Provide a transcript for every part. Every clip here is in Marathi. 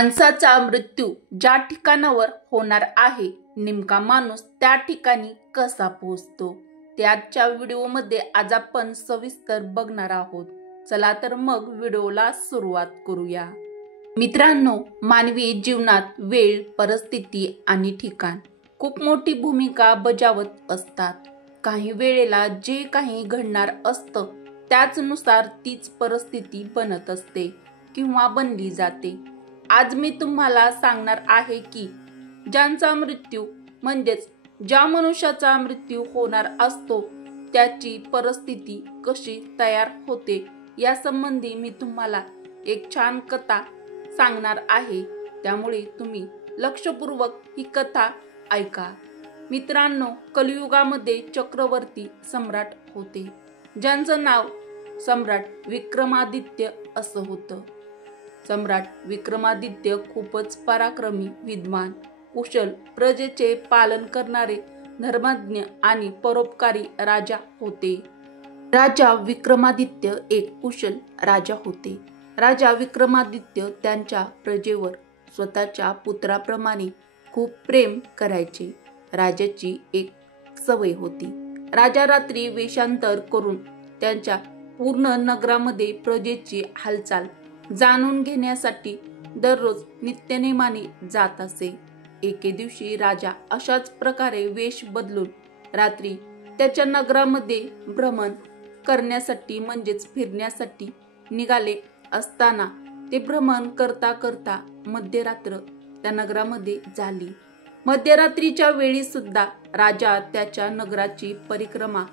माणसाचा मृत्यू ज्या ठिकाणावर होणार आहे, नेमका माणूस त्या ठिकाणी कसा पोहोचतो ते आजच्या व्हिडिओमध्ये आज आपण सविस्तर बघणार आहोत। चला तर मग व्हिडिओला सुरुवात करूया। मित्रांनो, मानवी जीवनात वेळ, परिस्थिती आणि ठिकाण खूप मोठी भूमिका बजावत असतात। काही वेळेला जे काही घडणार असतं त्याचनुसार तीच परिस्थिती बनत असते किंवा बनली जाते। आज मी तुम्हाला सांगणार आहे की ज्यांचा मृत्यू म्हणजेच ज्या मनुष्याचा मृत्यू होणार असतो त्याची परिस्थिती कशी तयार होते या संबंधी मी तुम्हाला एक छान कथा सांगणार आहे। त्यामुळे तुम्ही लक्षपूर्वक ही कथा ऐका। मित्रांनो, कलियुगामध्ये चक्रवर्ती सम्राट होते ज्यांचं नाव सम्राट विक्रमादित्य असं होतं। सम्राट विक्रमादित्य खूपच पराक्रमी, विद्वान, कुशल, प्रजेचे पालन करणारे धर्मज्ञ आणि परोपकारी राजा होते। राजा विक्रमादित्य एक कुशल राजा होते। राजा विक्रमादित्य त्यांच्या प्रजेवर स्वतःच्या पुत्राप्रमाणे खूप प्रेम करायचे। राजाची एक सवय होती, राजा रात्री वेषांतर करून त्यांच्या पूर्ण नगरामध्ये प्रजेची हालचाल जाणून घेण्यासाठी दररोज नित्यनेमाने जात असे। एके दिवशी राजा अशाच प्रकारे वेश बदलून रात्री त्याच्या नगरामध्ये भ्रमण करण्यासाठी म्हणजेच फिरण्यासाठी निघाले असताना ते भ्रमण करता करता मध्यरात्र त्या नगरामध्ये झाली। मध्यरात्रीच्या वेळी सुद्धा राजा त्याच्या नगराची परिक्रमा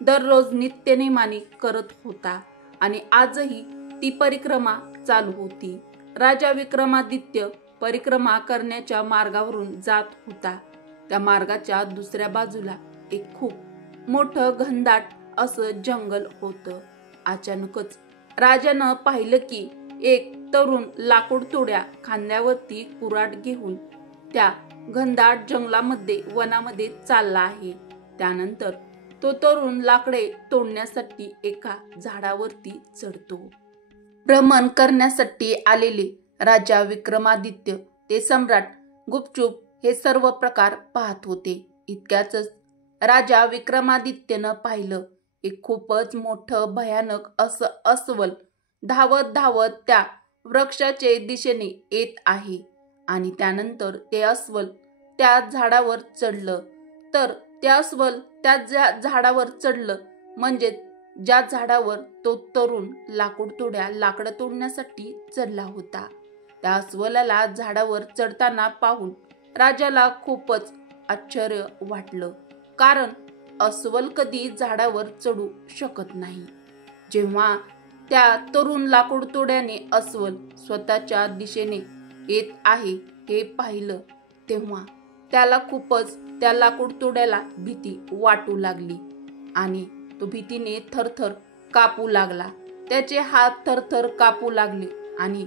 दररोज नित्यनेमाने करत होता आणि आजही ती परिक्रमा चालू होती। राजा विक्रमादित्य परिक्रमा करण्याच्या मार्गावरून जात होता। त्या मार्गाच्या दुसऱ्या बाजूला एक खूप मोठं घनदाट असं जंगल होतं। अचानकच राजानं पाहिलं की एक तरुण लाकूड तोड्या खांद्यावरती कुऱ्हाड घेऊन त्या घनदाट जंगलामध्ये वनामध्ये चालला आहे। त्यानंतर तो तरुण लाकडे तोडण्यासाठी एका झाडावरती चढतो। भ्रमण करण्यासाठी आलेले राजा विक्रमादित्य ते सम्राट गुपचूप हे सर्व प्रकार पाहत होते। इतक्यातच राजा विक्रमादित्यनं पाहिलं एक खूपच मोठं भयानक असं अस्वल धावत धावत त्या वृक्षाचे दिशेने येत आहे आणि त्यानंतर ते अस्वल त्या झाडावर चढलं। तर ते अस्वल त्या झाडावर चढलं म्हणजे ज्या झाडावर तो तरुण लाकडं तोडण्यासाठी चढला होता। त्या अस्वलाला झाडावर चढताना पाहून राजाला खूपच आश्चर्य वाटलं, कारण अस्वल कधी झाडावर चढू शकत नाही। जेव्हा त्या तरुण लाकूड तोड्याने अस्वल स्वतःच्या दिशेने येत आहे हे पाहिलं तेव्हा त्याला खूपच त्या लाकूड तोड्याला भीती वाटू लागली आणि तो भीतीने थरथर कापू लागला। त्याचे हात थरथर कापू लागले आणि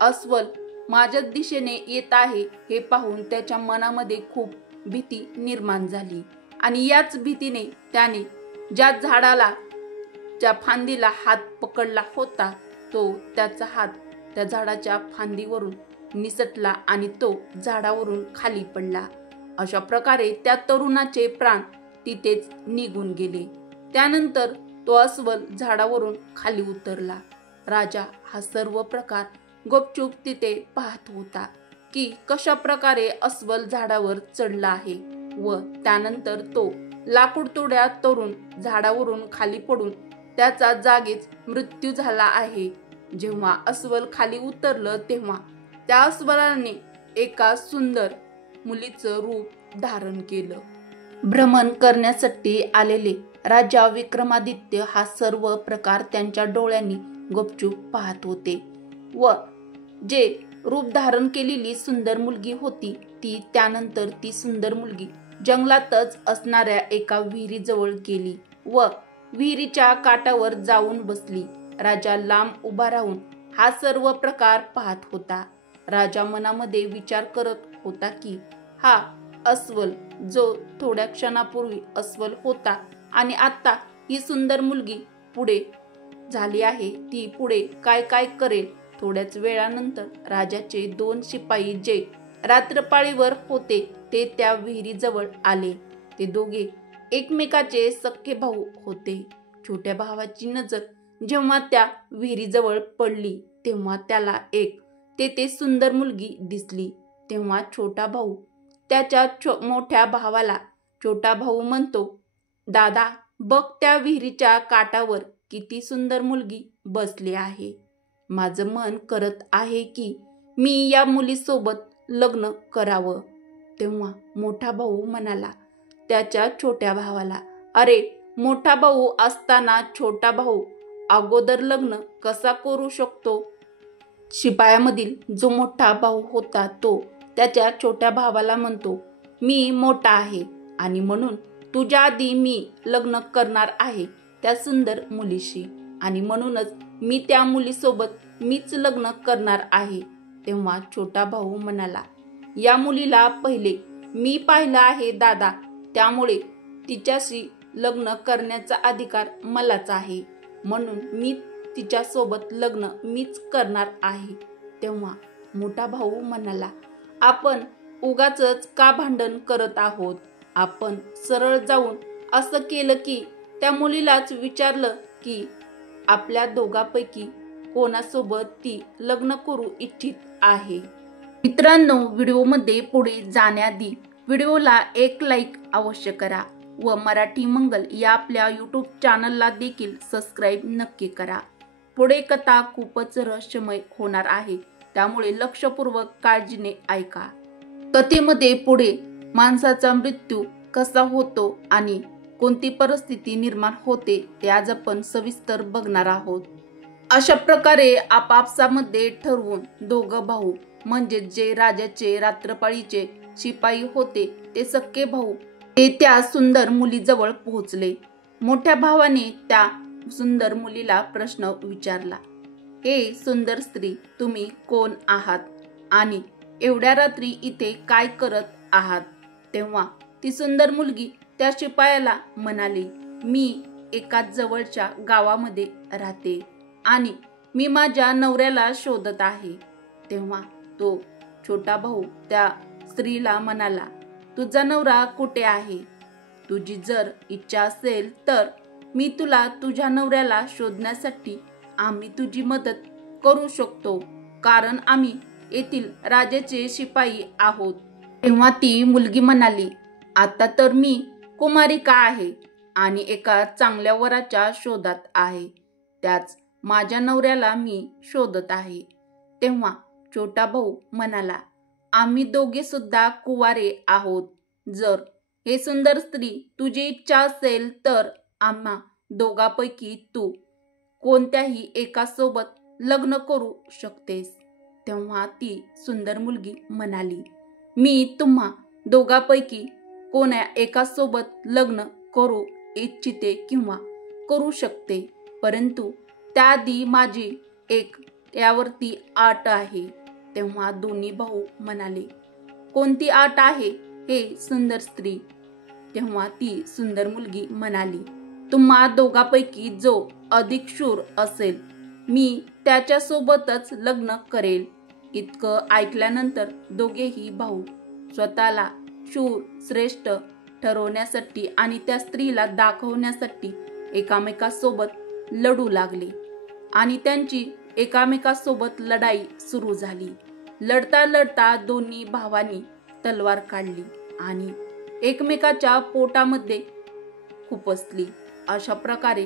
अस्वल माझ्या दिशेने येत आहे हे पाहून त्याच्या मनामध्ये खूप भीती निर्माण झाली आणि याच भीतीने त्याने ज्या फांदीला हात पकडला होता तो त्याचा हात त्या झाडाच्या फांदीवरून निसटला आणि तो झाडावरून खाली पडला। अशा प्रकारे त्या तरुणाचे प्राण तिथेच निघून गेले। त्यानंतर तो अस्वल झाडावरून खाली उतरला। राजा हा सर्व प्रकार गुपचूप तिथे पाहत होता की कशा प्रकारे अस्वल झाडावर चढला आहे व त्यानंतर तो लाकूड तोड्या तरुण झाडावरून खाली पडून त्याचा जागीच मृत्यू झाला आहे। जेव्हा अस्वल खाली उतरलं तेव्हा त्या अस्वलाने एका सुंदर मुलीचं रूप धारण केलं। भ्रमण करण्यासाठी आलेले राजा विक्रमादित्य हा सर्व प्रकार त्यांच्या डोळ्यांनी गुपचूप पाहत होते व जे रूप धारण केलेली सुंदर मुलगी होती त्यानंतर ती सुंदर मुलगी जंगलातच असणाऱ्या एका विहिरीजवळ गेली व विहिरीच्या काठावर जाऊन बसली। राजा लांब उभा राहून हा सर्व प्रकार पाहत होता। राजा मनामध्ये विचार करत होता की हा अस्वल जो थोड्या क्षणापूर्वी अस्वल होता आणि आता ही सुंदर मुलगी पुढे झाली आहे, ती पुढे काय काय करेल थोड्याच वेळानंतर राजाचे 2 शिपाई जे रात्रपाळीवर होते ते त्या विहिरीजवळ आले. ते दोघे एकमेकाचे सख्खे भाऊ होते. छोट्या भावाची नजर जेव्हा त्या विहिरीजवळ पडली तेव्हा त्याला एक तेथे सुंदर मुलगी दिसली. तेव्हा छोटा भाऊ त्याच्या मोठ्या भावाला छोटा भाऊ म्हणतो, दादा बघ त्या विहिरीच्या काठावर किती सुंदर मुलगी बसली आहे. माझं मन करत आहे की मी या मुलीसोबत लग्न करावं. तेव्हा मोठा भाऊ म्हणाला त्याच्या छोट्या भावाला, अरे मोठा भाऊ असताना छोटा भाऊ अगोदर लग्न कसा करू शकतो? शिपायामधील जो मोठा भाऊ होता तो त्याच्या छोट्या भावाला म्हणतो, मी मोठा आहे आणि म्हणून तुझ्या आधी मी लग्न करणार आहे त्या सुंदर मुलीशी आणि म्हणूनच मी त्या मुलीसोबत मीच लग्न करणार आहे. तेव्हा छोटा भाऊ म्हणाला, या मुलीला पहिले मी पाहिलं आहे दादा, त्यामुळे तिच्याशी लग्न करण्याचा अधिकार मलाच आहे, म्हणून मी तिच्यासोबत लग्न मीच करणार आहे. तेव्हा मोठा भाऊ म्हणाला, आपण उगाचच का भांडण करत आहोत? आपण सरळ जाऊन असं केलं की त्या मुलीलाच विचारलं की आपल्या दोघांपैकी कोणासोबत ती लग्न करू इच्छित आहे. मित्रांनो, व्हिडिओमध्ये पुढे जाण्याआधी व्हिडिओला एक लाईक अवश्य करा व मराठी मंगल या आपल्या यूट्यूब चॅनलला देखील सबस्क्राईब नक्की करा. पुढे कथा खूपच रहस्यमय होणार आहे, त्यामुळे लक्षपूर्वक काळजीने ऐका. कथेमध्ये पुढे माणसाचा मृत्यू कसा होतो आणि कोणती परिस्थिती निर्माण होते ते आज आपण सविस्तर बघणार आहोत. अशा प्रकारे आपापसामध्ये ठरवून दोघं भाऊ म्हणजे जे राजाचे रात्रपाळीचे शिपाई होते ते सख्खे भाऊ ते त्या सुंदर मुलीजवळ पोहोचले. मोठ्या भावाने त्या सुंदर मुलीला प्रश्न विचारला, हे सुंदर स्त्री, तुम्ही कोण आहात आणि एवढ्या रात्री इथे काय करत आहात? तेव्हा ती सुंदर मुलगी त्या शिपायाला म्हणाली, मी एका जवळच्या गावामध्ये राहते आणि मी माझ्या नवऱ्याला शोधत आहे. तेव्हा तो छोटा भाऊ त्या स्त्रीला म्हणाला, तुझा नवरा कुठे आहे? तुझी जर इच्छा असेल तर मी तुला तुझ्या नवऱ्याला शोधण्यासाठी आम्ही तुझी मदत करू शकतो, कारण आम्ही येथील राजाचे शिपाई आहोत. तेव्हा ती मुलगी म्हणाली, आता तर मी कुमारिका आहे आणि एका चांगल्या वराच्या शोधात आहे, त्याच माझ्या नवऱ्याला मी शोधत आहे. तेव्हा छोटा भाऊ म्हणाला, आम्ही दोघे सुद्धा कुवारे आहोत. जर हे सुंदर स्त्री तुझी इच्छा असेल तर आम्हा दोघांपैकी तू कोणत्याही एकासोबत लग्न करू शकतेस. तेव्हा ती सुंदर मुलगी म्हणाली, मी तुम्हा दोघांपैकी कोण्या एकासोबत लग्न करू इच्छिते किंवा करू शकते, परंतु त्याआधी माझी एक यावरती अट आहे. तेव्हा दोन्ही भाऊ म्हणाले, कोणती अट आहे हे सुंदर स्त्री? तेव्हा ती सुंदर मुलगी म्हणाली, तुम्हा दोघांपैकी जो अधिक शूर असेल मी त्याच्यासोबतच लग्न करेल. इतकं ऐकल्यानंतर दोघेही भाऊ स्वतःला शूर श्रेष्ठ ठरवण्यासाठी आणि त्या स्त्रीला दाखवण्यासाठी एकामेकासोबत लढू लागले आणि त्यांची एकामेकासोबत लढाई सुरू झाली. लढता लढता दोन्ही भावांनी तलवार काढली आणि एकमेकाच्या पोटामध्ये खुपसली. अशा प्रकारे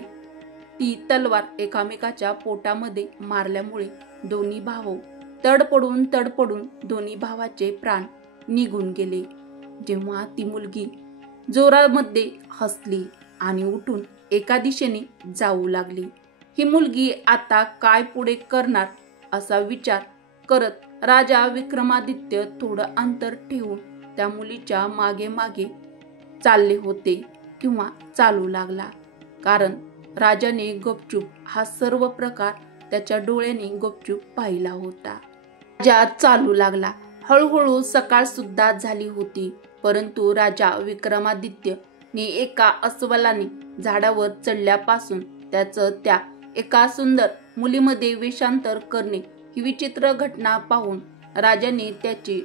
ती तलवार एकामेकाच्या पोटामध्ये मारल्यामुळे दोन्ही भाऊ तडपडून दोन्ही भावाचे प्राण निघून गेले. जेव्हा ती मुलगी जोरामध्ये हसली आणि उठून एका दिशेने जाऊ लागली. ही मुलगी आता काय पुढे करणार असा विचार करत राजा विक्रमादित्य थोडं अंतर ठेवून त्या मुलीच्या मागे मागे चालले होते किंवा चालू लागला, कारण राजाने गपचूप हा सर्व प्रकार त्याच्या डोळ्याने गपचूप पाहिला होता. राजा चालू लागला. हळूहळू सकाळ सुद्धा झाली होती, परंतु राजा विक्रमादित्यने एका अस्वलाने झाडावर चढल्यापासून त्याचं त्या एका सुंदर मुलीमध्ये वेषांतर करणे ही विचित्र घटना पाहून राजाने त्याचे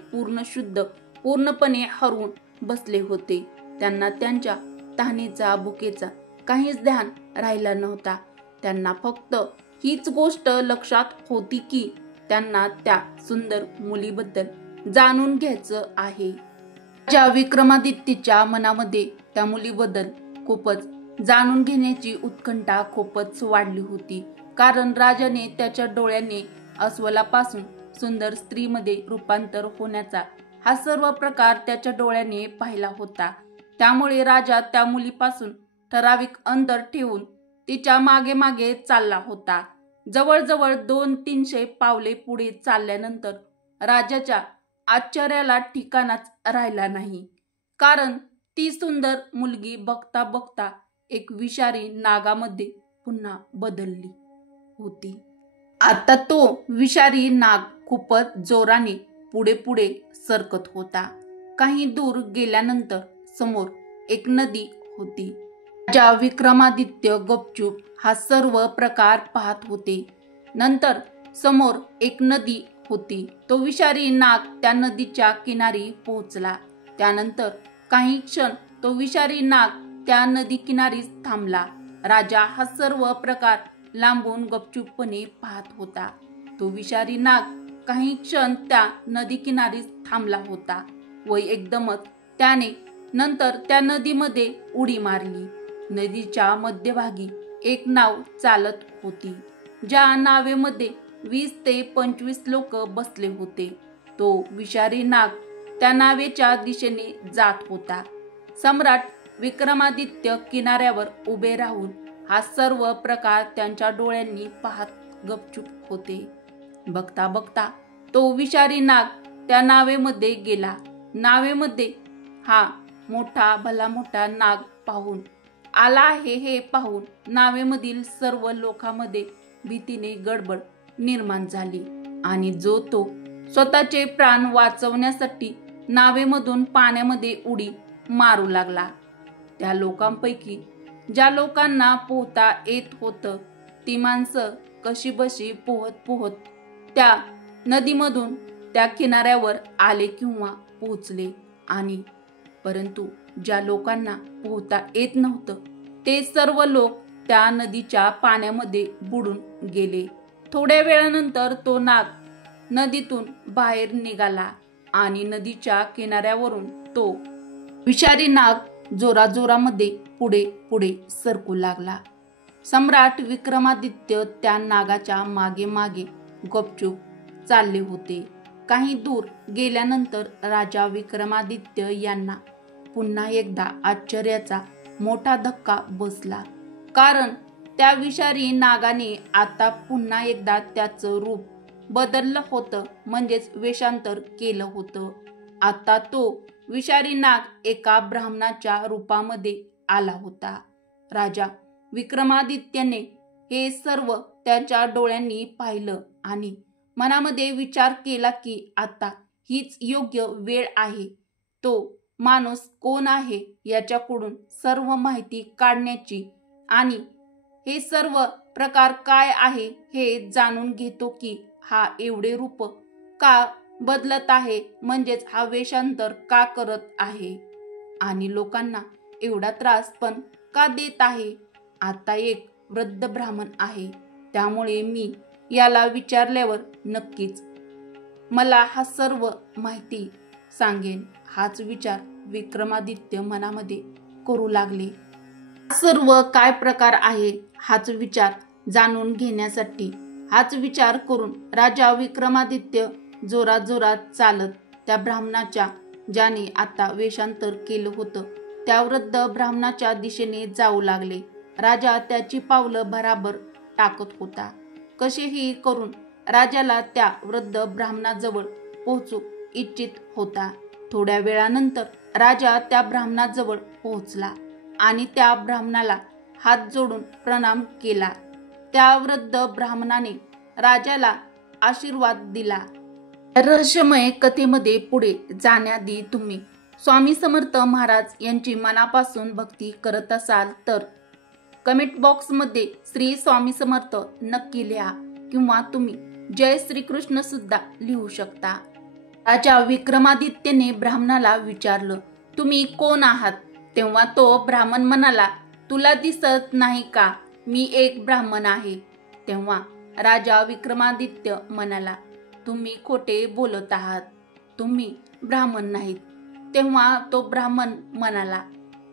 पूर्णपणे हरवून बसले होते. त्यांना त्यांच्या तहानेचा भुकेचा काहीच ध्यान राहिला नव्हता. त्यांना फक्त हीच गोष्ट लक्षात होती की त्यांना त्या सुंदर मुलीबद्दल जाणून घ्यायचं आहे. राजा विक्रमादित्यच्या मनामध्ये त्या मुलीबद्दल खूपच जाणून घेण्याची उत्कंठा खूपच वाढली होती. कारण राजाने त्याच्या डोळ्यांनी अस्वलापासून सुंदर स्त्रीमध्ये रूपांतर होण्याचा हा सर्व प्रकार त्याच्या डोळ्याने पाहिला होता. त्यामुळे राजा त्या मुलीपासून ठराविक अंतर ठेवून तिच्या मागे मागे चालला होता. जवळजवळ 200-300 पावले पुढे चालल्यानंतर राजाच्या आश्चर्याला ठिकाणाच राहिला नाही. कारण ती सुंदर मुलगी बघता बघता एक विषारी नागामध्ये पुन्हा बदलली होती. आता तो विषारी नाग खूपच जोराने पुढे पुढे सरकत होता. काही दूर गेल्यानंतर समोर एक नदी होती. राजा विक्रमादित्य गपचूप हा सर्व प्रकार पाहत होते. नंतर समोर एक नदी होती. तो विषारी नाग त्या नदीच्या किनारी पोहोचला. त्यानंतर काही क्षण तो विषारी नाग त्या नदी किनारीच थांबला. राजा हा सर्व प्रकार लांबून गपचूपपणे पाहत होता. तो विषारी नाग काही क्षण त्या नदी किनारीच थांबला होता व एकदमच त्याने नंतर त्या नदीमध्ये उडी मारली. नदीच्या मध्यभागी एक नाव चालत होती. ज्या नावेमध्ये 20 ते 25 लोक बसले होते. तो विषारी नाग त्या नावेच्या दिशेने जात होता. सम्राट विक्रमादित्य किनाऱ्यावर उभे राहून हा सर्व प्रकार त्यांच्या डोळ्यांनी पाहत गपचूप होते. बघता बघता तो विषारी नाग त्या नावेमध्ये गेला. नावेमध्ये हा भला मोठा नाग पाहून आला आहे हे पाहून नावेमधील सर्व लोकांमध्ये भीतीने गडबड निर्माण झाली आणि तो स्वतःचे प्राण वाचवण्यासाठी नावेमधून पाण्यामध्ये उडी मारू लागला. त्या लोकांपैकी ज्या लोकांना पोहता येत होतं ती माणसं कशीबशी पोहत त्या नदीमधून त्या किनाऱ्यावर आले किंवा पोहोचले. आणि परंतु ज्या लोकांना पोहता येत नव्हतं ते सर्व लोक त्या नदीच्या पाण्यामध्ये बुडून गेले. थोड्या वेळानंतर तो नाग नदीतून बाहेर निघाला आणि नदीच्या किनाऱ्यावरून तो विषारी नाग जोराजोरामध्ये पुढे पुढे सरकू लागला. सम्राट विक्रमादित्य त्या नागाच्या मागे मागे गपचूप चालले होते. काही दूर गेल्यानंतर राजा विक्रमादित्य यांना पुन्हा एकदा आश्चर्याचा मोठा धक्का बसला. कारण त्या विषारी नागाने आता पुन्हा एकदा त्याचं रूप बदललं होतं, म्हणजेच वेषांतर केलं होतं. आता तो विषारी नाग एका ब्राह्मणाच्या रूपामध्ये आला होता. राजा विक्रमादित्याने हे सर्व त्याच्या डोळ्यांनी पाहिलं आणि मनामध्ये विचार केला की आता हीच योग्य वेळ आहे. तो माणूस कोण आहे याच्याकडून सर्व माहिती काढण्याची आणि हे सर्व प्रकार काय आहे हे जाणून घेतो की हा एवढे रूप का बदलत आहे, म्हणजेच हा वेषांतर का करत आहे आणि लोकांना एवढा त्रास पण का देत आहे. आता एक वृद्ध ब्राह्मण आहे, त्यामुळे मी याला विचारल्यावर नक्कीच मला हा सर्व माहिती सांगेन. हाच विचार विक्रमादित्य मनामध्ये करू लागले. सर्व काय प्रकार आहे हाच विचार जाणून घेण्यासाठी हाच विचार करून राजा विक्रमादित्य जोरात चालत त्या ब्राह्मणाच्या ज्याने आता वेषांतर केलं होतं त्या वृद्ध ब्राह्मणाच्या दिशेने जाऊ लागले. राजा त्याची पावलं भराभर टाकत होता. कसेही करून राजाला त्या वृद्ध ब्राह्मणाजवळ पोहोचू इच्छित होता. थोड्या वेळानंतर राजा त्या ब्राह्मणाजवळ पोहोचला आणि त्या ब्राह्मणाला हात जोडून प्रणाम केला. त्या वृद्ध ब्राह्मणाने राजाला आशीर्वाद दिला. रहस्यमय कथेमध्ये पुढे जाण्याआधी तुम्ही स्वामी समर्थ महाराज यांची मनापासून भक्ती करत असाल तर कमेंट बॉक्समध्ये श्री स्वामी समर्थ नक्की लिहा किंवा तुम्ही जय श्रीकृष्ण सुद्धा लिहू शकता. राजा विक्रमादित्यने ब्राह्मणाला विचारलं, तुम्ही कोण आहात? तेव्हा तो ब्राह्मण म्हणाला, तुला दिसत नाही का मी एक ब्राह्मण आहे? तेव्हा राजा विक्रमादित्य म्हणाला, तुम्ही खोटे बोलत आहात, तुम्ही ब्राह्मण नाहीत. तेव्हा तो ब्राह्मण म्हणाला,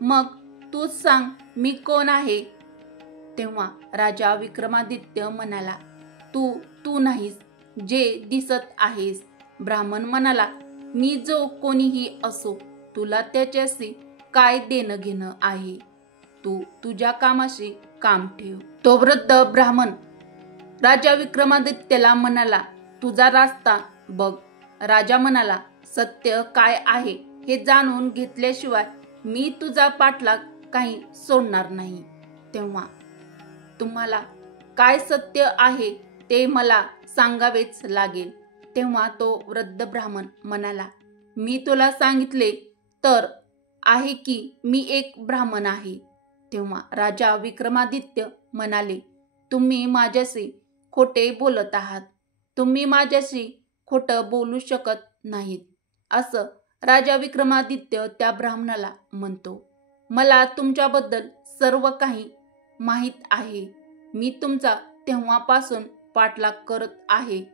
मग तूच सांग मी कोण आहे? तेव्हा राजा विक्रमादित्य म्हणाला, तू नाहीस जे दिसत आहेस. ब्राह्मण म्हणाला, मी जो कोणीही असो, तुला त्याच्याशी काय देणं घेणं आहे? तू तुझ्या कामाशी काम ठेव. तो वृद्ध ब्राह्मण राजा विक्रमादित्यला म्हणाला, तुझा रास्ता बघ. राजा म्हणाला, सत्य काय आहे हे जाणून घेतल्याशिवाय मी तुझा पाठलाग काही सोडणार नाही. तेव्हा तुम्हाला काय सत्य आहे ते मला सांगावेच लागेल. तेव्हा तो वृद्ध ब्राह्मण म्हणाला, मी तुला सांगितले तर आहे की मी एक ब्राह्मण आहे. तेव्हा राजा विक्रमादित्य म्हणाले, तुम्ही माझ्याशी खोटे बोलत आहात, तुम्ही माझ्याशी खोटं बोलू शकत नाहीत. असं राजा विक्रमादित्य त्या ब्राह्मणाला म्हणतो, मला तुमच्याबद्दल सर्व काही माहीत आहे. मी तुमचा तेव्हापासून पाठलाग करत आहे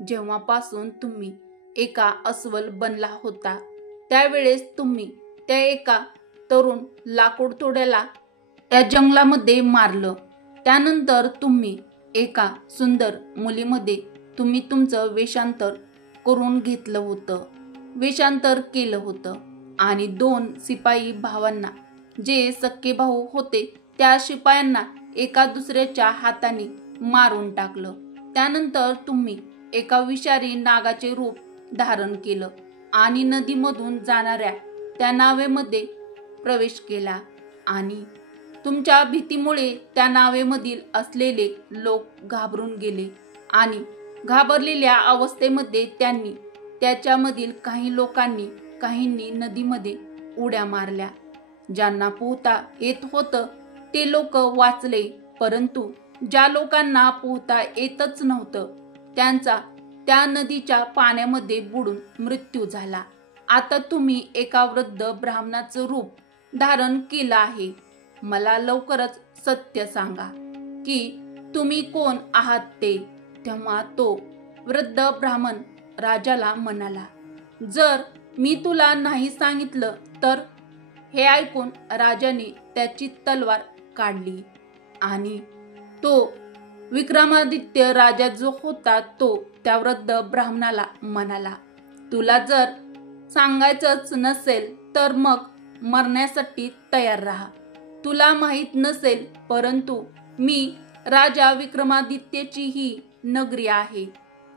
जेव्हापासून तुम्ही एका अस्वल बनला होता. त्यावेळेस तुम्ही त्या एका तरुण लाकूड तोड्याला त्या जंगलामध्ये मारलं. त्यानंतर तुम्ही एका सुंदर मुलीमध्ये तुम्ही तुमचं वेषांतर करून घेतलं होतं, वेषांतर केलं होतं आणि 2 शिपाई भावांना, जे सख्खे भाऊ होते, त्या शिपायांना एका दुसऱ्याच्या हाताने मारून टाकलं. त्यानंतर तुम्ही एका विषारी नागाचे रूप धारण केलं आणि नदीमधून जाणाऱ्या त्या नावेमध्ये प्रवेश केला आणि तुमच्या भीतीमुळे त्या नावेमधील असलेले लोक घाबरून गेले आणि घाबरलेल्या अवस्थेमध्ये त्यांनी त्याच्यामधील काहींनी नदीमध्ये उड्या मारल्या. ज्यांना पोहता येत होतं ते लोक वाचले, परंतु ज्या लोकांना पोहता येतच नव्हतं त्यांचा त्या नदीच्या पाण्यामध्ये बुडून मृत्यू झाला. आता तुम्ही एका वृद्ध ब्राह्मणाचं रूप धारण केलं आहे. मला लवकरच सत्य सांगा की तुम्ही कोण आहात ते. तेव्हा तो वृद्ध ब्राह्मण राजाला म्हणाला, जर मी तुला नाही सांगितलं तर? हे ऐकून राजाने त्याची तलवार काढली आणि तो विक्रमादित्य राजा जो होता तो त्या वृद्ध ब्राह्मणाला म्हणाला, तुला जर सांगायचंच नसेल तर मग मरण्यासाठी तयार राहा. तुला माहीत नसेल, परंतु मी राजा विक्रमादित्यची ही नगरी आहे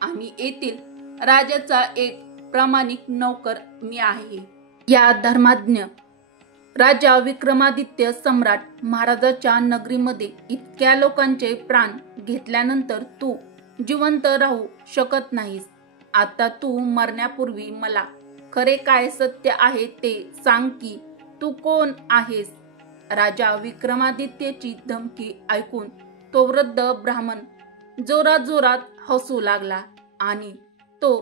आणि येथील राजाचा एक प्रामाणिक नौकर मी आहे. या धर्माज्ञ राजा विक्रमादित्य सम्राट महाराजाच्या नगरीमध्ये इतक्या लोकांचे प्राण घेतल्यानंतर तू जिवंत राहू शकत नाहीस. आता तू मरण्यापूर्वी मला खरे काय सत्य आहे ते सांग की तू कोण आहेस? राजा विक्रमादित्यची धमकी ऐकून तो वृद्ध ब्राह्मण जोरात हसू लागला आणि तो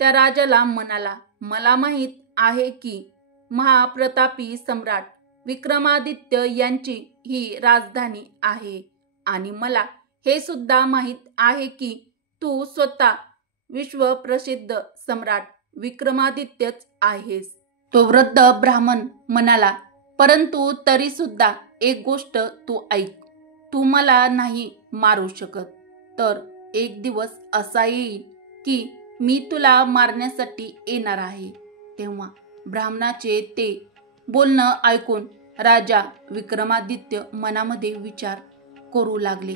त्या राजाला म्हणाला, मला माहीत आहे की महाप्रतापी सम्राट विक्रमादित्य यांची ही राजधानी आहे आणि मला हे सुद्धा माहीत आहे की तू स्वतः विश्वप्रसिद्ध सम्राट विक्रमादित्यच आहेस. तो वृद्ध ब्राह्मण म्हणाला, परंतु तरी सुद्धा एक गोष्ट तू ऐक. तू मला नाही मारू शकत, तर एक दिवस असा येईल की मी तुला मारण्यासाठी येणार आहे. तेव्हा ब्राह्मणाचे ते बोलणं ऐकून राजा विक्रमादित्य मनामध्ये विचार करू लागले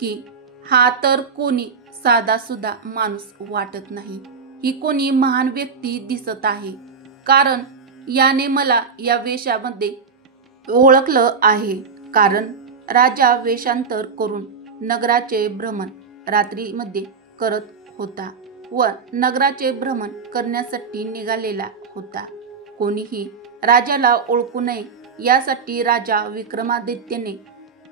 की हा तर कोणी साधा सुद्धा माणूस वाटत नाही, ही कोणी महान व्यक्ती दिसत आहे, कारण याने मला या वेशामध्ये ओळखलं आहे. कारण राजा वेषांतर करून नगराचे भ्रमण रात्रीमध्ये करत होता व नगराचे भ्रमण करण्यासाठी निघालेला होता. कोणीही राजाला ओळखू नये यासाठी राजा विक्रमादित्यने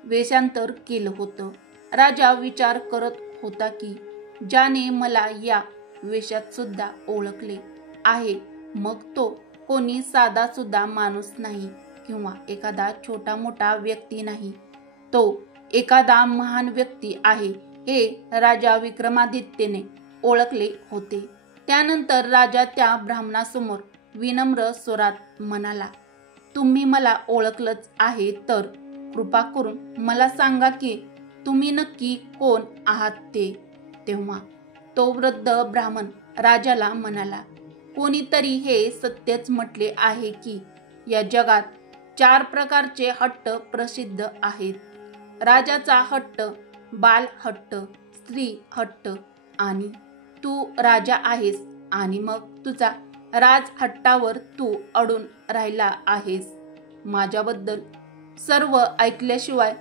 वेषांतर केलं होतं. राजा विचार करत होता की ज्याने मला या वेशात सुद्धा ओळखले आहे, मग तो कोणी साधा सुद्धा माणूस नाही किंवा एखादा छोटा मोठा व्यक्ती नाही, तो एखादा महान व्यक्ती आहे हे राजा विक्रमादित्यने ओळखले होते. त्यानंतर राजा त्या ब्राह्मणासमोर विनम्र स्वरात म्हणाला, तुम्ही मला ओळखलंच आहे तर कृपा करून मला सांगा की तुम्ही नक्की कोण आहात ते. तेव्हा तो वृद्ध ब्राह्मण राजाला म्हणाला, कोणीतरी हे सत्यच म्हटले आहे की या जगात 4 प्रकारचे हट्ट प्रसिद्ध आहेत. राजाचा हट्ट, बाल हट्ट, स्त्री हट्ट आणि तू राजा आहेस आणि मग तुझा राजहट्टावर तू अडून राहिला आहेस. माझ्याबद्दल सर्व ऐकल्याशिवाय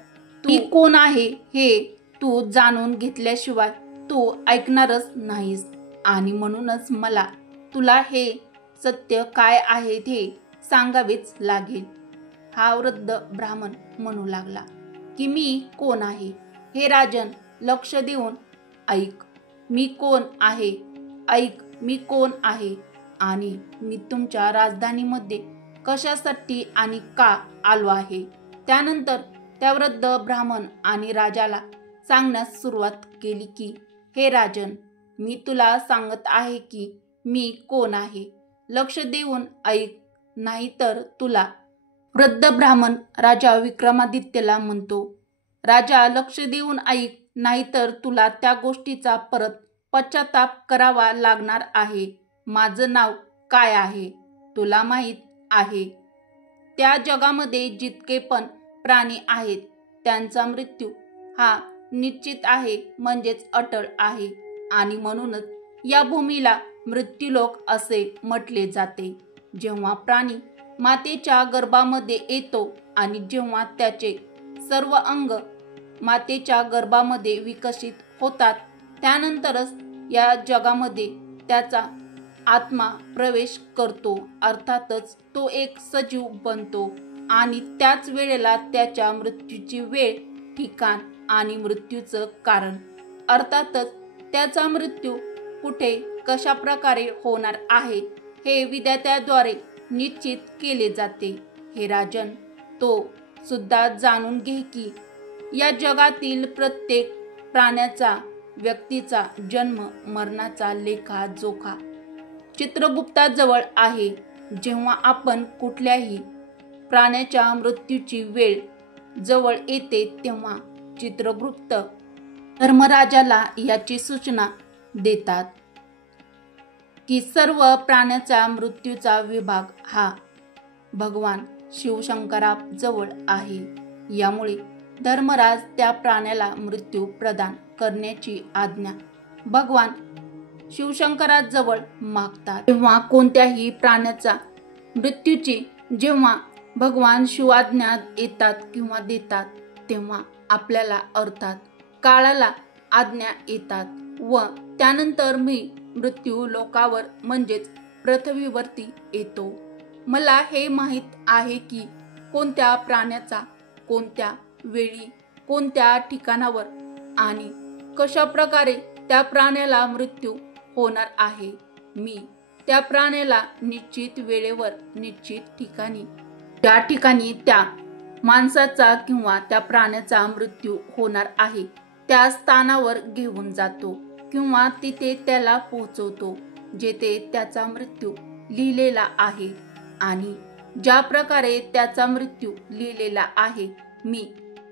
तू कोण आहे हे तू जाणून घेतल्याशिवाय तू ऐकणारच नाहीस आणि म्हणूनच मला तुला हे सत्य काय आहे हे सांगावेच लागेल. हा वृद्ध ब्राह्मण म्हणू लागला की मी कोण आहे. हे राजन, लक्ष देऊन ऐक. मी कोण आहे, ऐक मी कोण आहे आणि मी तुमच्या राजधानीमध्ये कशासाठी आणि का आलो आहे. त्यानंतर त्या वृद्ध ब्राह्मण आणि राजाला सांगण्यास सुरुवात केली की हे राजन, मी तुला सांगत आहे की मी कोण आहे. लक्ष देऊन ऐक, नाहीतर तुला. वृद्ध ब्राह्मण राजा विक्रमादित्यला म्हणतो, राजा लक्ष देऊन ऐक, नाहीतर तुला त्या गोष्टीचा परत पश्चाताप करावा लागणार आहे. माझं नाव काय आहे तुला माहीत आहे. त्या जगामध्ये जितके पण प्राणी आहेत त्यांचा मृत्यू हा निश्चित आहे, म्हणजेच अटळ आहे आणि म्हणूनच या भूमीला मृत्यूलोक असे म्हटले जाते. जेव्हा प्राणी मातेच्या गर्भामध्ये येतो आणि जेव्हा त्याचे सर्व अंग मातेच्या गर्भामध्ये विकसित होतात, त्यानंतरच या जगामध्ये त्याचा आत्मा प्रवेश करतो. अर्थातच तो एक सजीव बनतो आणि त्याच वेळेला त्याच्या मृत्यूची वेळ, ठिकाण आणि मृत्यूचं कारण, अर्थातच त्याचा मृत्यू कुठे कशा प्रकारे होणार आहे हे विधात्याद्वारे निश्चित केले जाते. हे राजन, तो सुद्धा जाणून घे की या जगातील प्रत्येक प्राण्याचा, व्यक्तीचा जन्म मरणाचा लेखाजोखा चित्रगुप्ताजवळ आहे. जेव्हा आपण कुठल्याही प्राण्याच्या मृत्यूची वेळ जवळ येते तेव्हा चित्रगुप्त धर्मराजाला याची सूचना देतात की सर्व प्राण्याचा मृत्यूचा विभाग हा भगवान शिवशंकराजवळ आहे. यामुळे धर्मराज त्या प्राण्याला मृत्यू प्रदान करण्याची आज्ञा भगवान शिवशंकराजवळ मागतात. तेव्हा कोणत्याही प्राण्याचा मृत्यूची जेव्हा भगवान शिवाज्ञा येतात किंवा देतात तेव्हा आपल्याला अर्थात काळाला आज्ञा येतात व त्यानंतर मी मृत्यू लोकावर म्हणजेच पृथ्वीवरती येतो. मला हे माहीत आहे की कोणत्या प्राण्याचा कोणत्या वेळी कोणत्या ठिकाणावर आणि कशा प्रकारे त्या प्राण्याला मृत्यू होणार आहे. मी त्या प्राण्याला निश्चित वेळेवर निश्चित ठिकाणी, त्या ठिकाणी त्या माणसाचा किंवा त्या प्राण्याचा मृत्यू होणार आहे त्या स्थानावर घेऊन जातो किंवा तिथे त्याला पोहोचवतो जेथे त्याचा मृत्यू लिहिलेला आहे. आणि ज्या प्रकारे त्याचा मृत्यू लिहिलेला आहे मी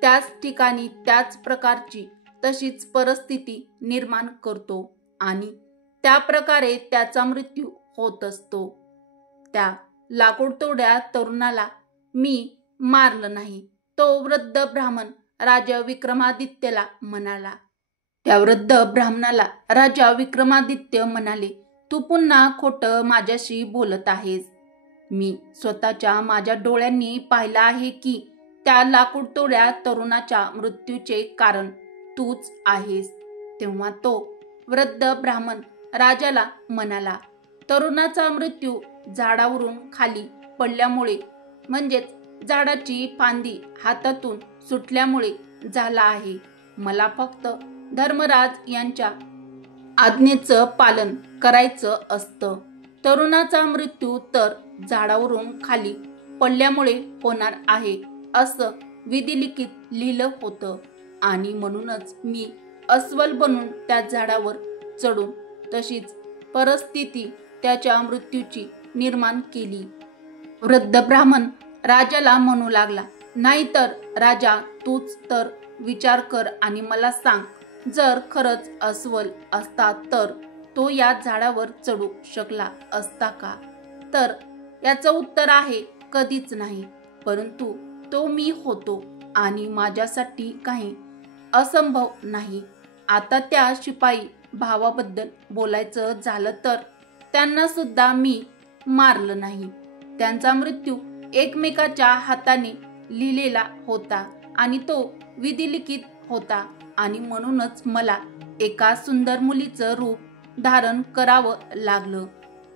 त्याच ठिकाणी त्याच प्रकारची तशीच परिस्थिती निर्माण करतो आणि त्या प्रकारे त्याचा मृत्यू होत असतो. त्या लाकूडतोड्या तरुणाला मी मारलं नाही, तो वृद्ध ब्राह्मण राजा विक्रमादित्यला म्हणाला. त्या वृद्ध ब्राह्मणाला राजा विक्रमादित्य म्हणाले, तू पुन्हा खोटं माझ्याशी बोलत आहेस. मी स्वतःच्या माझ्या डोळ्यांनी पाहिलं आहे की त्या लाकूडतोड्या तरुणाच्या मृत्यूचे कारण तूच आहेस. तेव्हा तो वृद्ध ब्राह्मण राजाला म्हणाला, तरुणाचा मृत्यू झाडावरून खाली पडल्यामुळे म्हणजेच झाडाची फांदी हातातून सुटल्यामुळे झाला आहे. मला फक्त धर्मराज यांच्या आज्ञेचं पालन करायचं असतं. तरुणाचा मृत्यू तर झाडावरून खाली पडल्यामुळे होणार आहे असं विधिलिखित लिहिलं होतं आणि म्हणूनच मी अस्वल बनून त्या झाडावर चढून तशीच परिस्थिती त्याच्या मृत्यूची निर्माण केली. वृद्ध ब्राह्मण राजाला म्हणू लागला, नाहीतर राजा तूच तर विचार कर आणि मला सांग, जर खरंच अस्वल असता तर तो या झाडावर चढू शकला असता का? तर याचं उत्तर आहे कधीच नाही. परंतु तो मी होतो आणि माझ्यासाठी काही असंभव नाही. आता त्या शिपाई भावाबद्दल बोलायचं झालं तर त्यांना सुद्धा मी मारलं नाही. त्यांचा मृत्यू एकमेकाच्या हाताने लिहिलेला होता आणि तो विधिलिखित होता आणि म्हणूनच मला एका सुंदर मुलीचं रूप धारण करावं लागलं.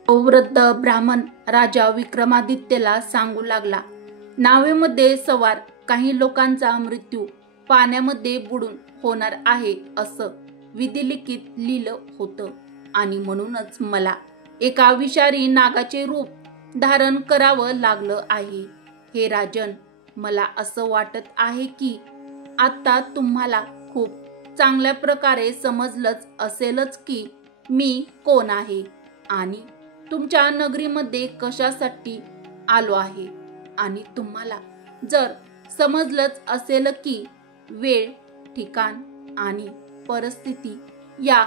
तो वृद्ध ब्राह्मण राजा विक्रमादित्यला सांगू लागला, नावेमध्ये सवार काही लोकांचा मृत्यू पाण्यामध्ये बुडून होणार आहे असं विधिलिखित लिहिलं होतं आणि म्हणूनच मला एका विषारी नागाचे रूप धारण करावं लागलं आहे. हे राजन, मला असं वाटत आहे की आता तुम्हाला खूप चांगल्या प्रकारे समजलंच असेलच की मी कोण आहे आणि तुमच्या नगरीमध्ये कशासाठी आलो आहे. आणि तुम्हाला जर समजलंच असेल की वेळ, ठिकाण आणि परिस्थिती या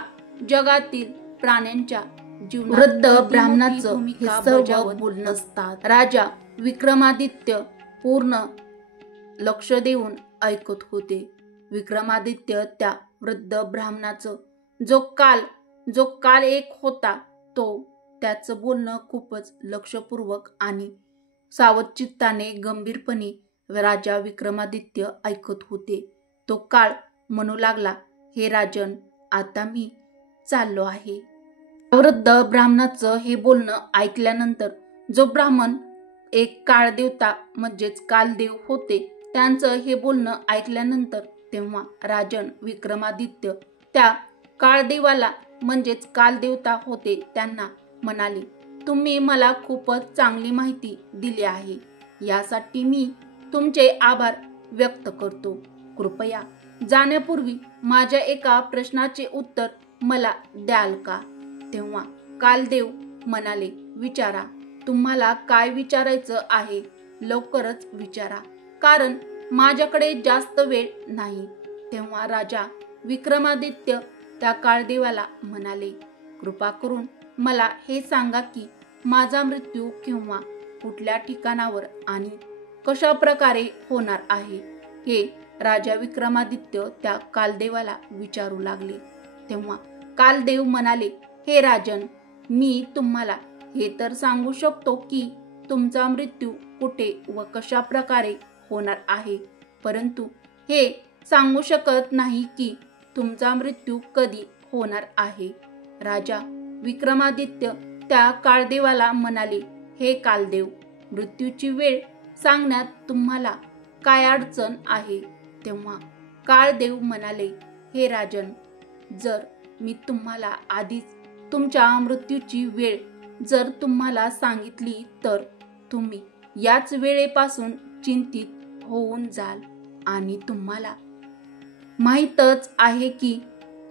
जगातील प्राण्यांच्या जीवनात वृद्ध ब्राह्मणाचं हे सर्व बोलणं असतात. राजा विक्रमादित्य पूर्ण लक्ष देऊन ऐकत होते. विक्रमादित्य त्या वृद्ध ब्राह्मणाचं जो काल एक होता तो त्याचं बोलणं खूपच लक्षपूर्वक आणि सावधचित्ताने गंभीरपणे राजा विक्रमादित्य ऐकत होते. तो काळ म्हणू लागला, हे राजन, आता मी चाललो आहे. वृद्ध ब्राह्मणाचं हे बोलणं ऐकल्यानंतर जो ब्राह्मण एक काळदेवता म्हणजेच कालदेव होते, त्यांचं हे बोलणं ऐकल्यानंतर तेव्हा राजन विक्रमादित्य त्या काळदेवाला म्हणजेच कालदेवता होते त्यांना म्हणाले, तुम्ही मला खूपच चांगली माहिती दिली आहे. यासाठी मी तुमचे आभार व्यक्त करतो. कृपया जाण्यापूर्वी माझ्या एका प्रश्नाचे उत्तर मला द्याल का? तेव्हा कालदेव म्हणाले, विचारा, तुम्हाला काय विचारायचं आहे लवकरच विचारा, कारण माझ्याकडे जास्त वेळ नाही. तेव्हा राजा विक्रमादित्य त्या काळदेवाला म्हणाले, कृपा करून मला हे सांगा की माझा मृत्यू केव्हा, कुठल्या ठिकाणावर आणि कशा प्रकारे होणार आहे. हे राजा विक्रमादित्य त्या कालदेवाला विचारू लागले. तेव्हा कालदेव म्हणाले, हे राजन, मी तुम्हाला हे तर सांगू शकतो की तुमचा मृत्यू कुठे व कशा प्रकारे होणार आहे, परंतु हे सांगू शकत नाही की तुमचा मृत्यू कधी होणार आहे. राजा विक्रमादित्य त्या काळदेवाला म्हणाले, हे कालदेव, मृत्यूची वेळ सांगण्यात तुम्हाला काय अडचण आहे? तेव्हा काळदेव म्हणाले, हे राजन, जर मी तुम्हाला आधीच तुमच्या मृत्यूची वेळ जर तुम्हाला सांगितली तर तुम्ही याच वेळेपासून चिंतित होऊन जाल आणि तुम्हाला माहीतच आहे की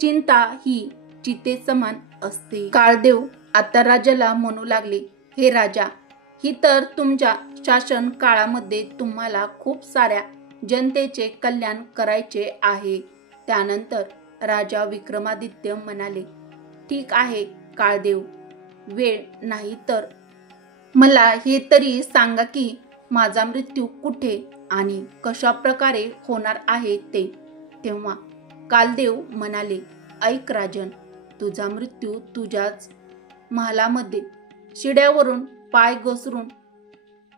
चिंता ही चितेसमान असते. काळदेव आता राजाला म्हणू लागले, हे राजा, ही तर तुमच्या शासन काळामध्ये तुम्हाला खूप साऱ्या जनतेचे कल्याण करायचे आहे. त्यानंतर राजा विक्रमादित्य म्हणाले, ठीक आहे काळदेव, वेळ नाही तर मला हे तरी सांगा की माझा मृत्यू कुठे आणि कशा प्रकारे होणार आहे ते. तेव्हा कालदेव म्हणाले, ऐक राजन, तुझा मृत्यू तुझ्याच महालामध्ये शिड्यावरून पाय घसरून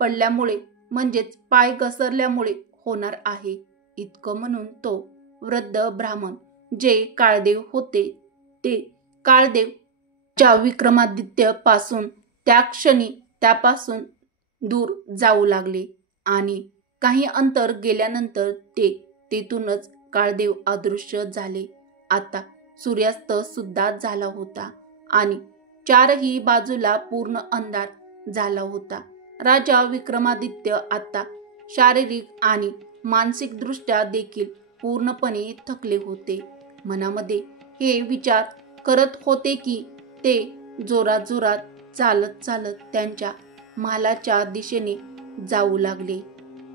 पडल्यामुळे म्हणजेच पाय घसरल्यामुळे होणार आहे. इतकं म्हणून तो वृद्ध ब्राह्मण जे काळदेव होते ते काळदेव च्या विक्रमादित्य पासून त्या क्षणी त्यापासून दूर जाऊ लागले आणि काही अंतर गेल्यानंतर ते तेथूनच काळदेव अदृश्य झाले. आता सूर्यास्त सुद्धा झाला होता आणि चारही बाजूला पूर्ण अंधार झाला होता. राजा विक्रमादित्य आता शारीरिक आणि मानसिक दृष्ट्या देखील पूर्णपणे थकले होते. मनामध्ये हे विचार करत होते की ते जोरात जोरात चालत चालत त्यांच्या महालाच्या दिशेने जाऊ लागले.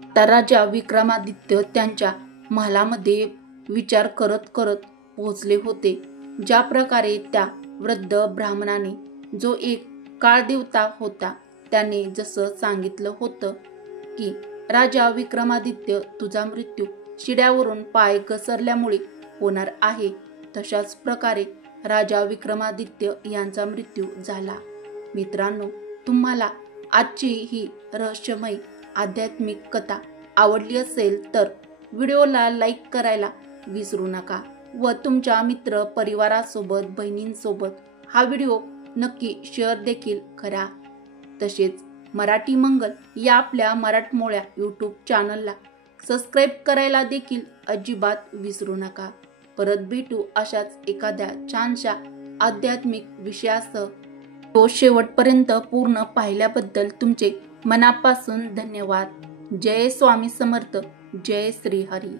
आता राजा विक्रमादित्य त्यांच्या महालामध्ये विचार करत करत पोहोचले होते. ज्या प्रकारे त्या वृद्ध ब्राह्मणाने, जो एक काळदेवता होता, त्याने जसं सांगितलं होतं की राजा विक्रमादित्य, तुझा मृत्यू शिड्यावरून पाय घसरल्यामुळे होणार आहे, तशाच प्रकारे राजा विक्रमादित्य यांचा मृत्यू झाला. मित्रांनो, तुम्हाला आजची ही रहस्यमय आध्यात्मिक कथा आवडली असेल तर व्हिडिओला लाईक करायला विसरू नका व तुमच्या मित्र परिवारासोबत, बहिणींसोबत हा व्हिडिओ नक्की शेअर देखील करा. तसेच मराठी मंगल या आपल्या मराठमोळ्या यूट्यूब चॅनलला सबस्क्राईब करायला देखील अजिबात विसरू नका. परत भेटू अशाच एखाद्या छानशा आध्यात्मिक विषयासह. तो शेवटपर्यंत पूर्ण पाहिल्याबद्दल तुमचे मनापासून धन्यवाद. जय स्वामी समर्थ. जय श्री हरी.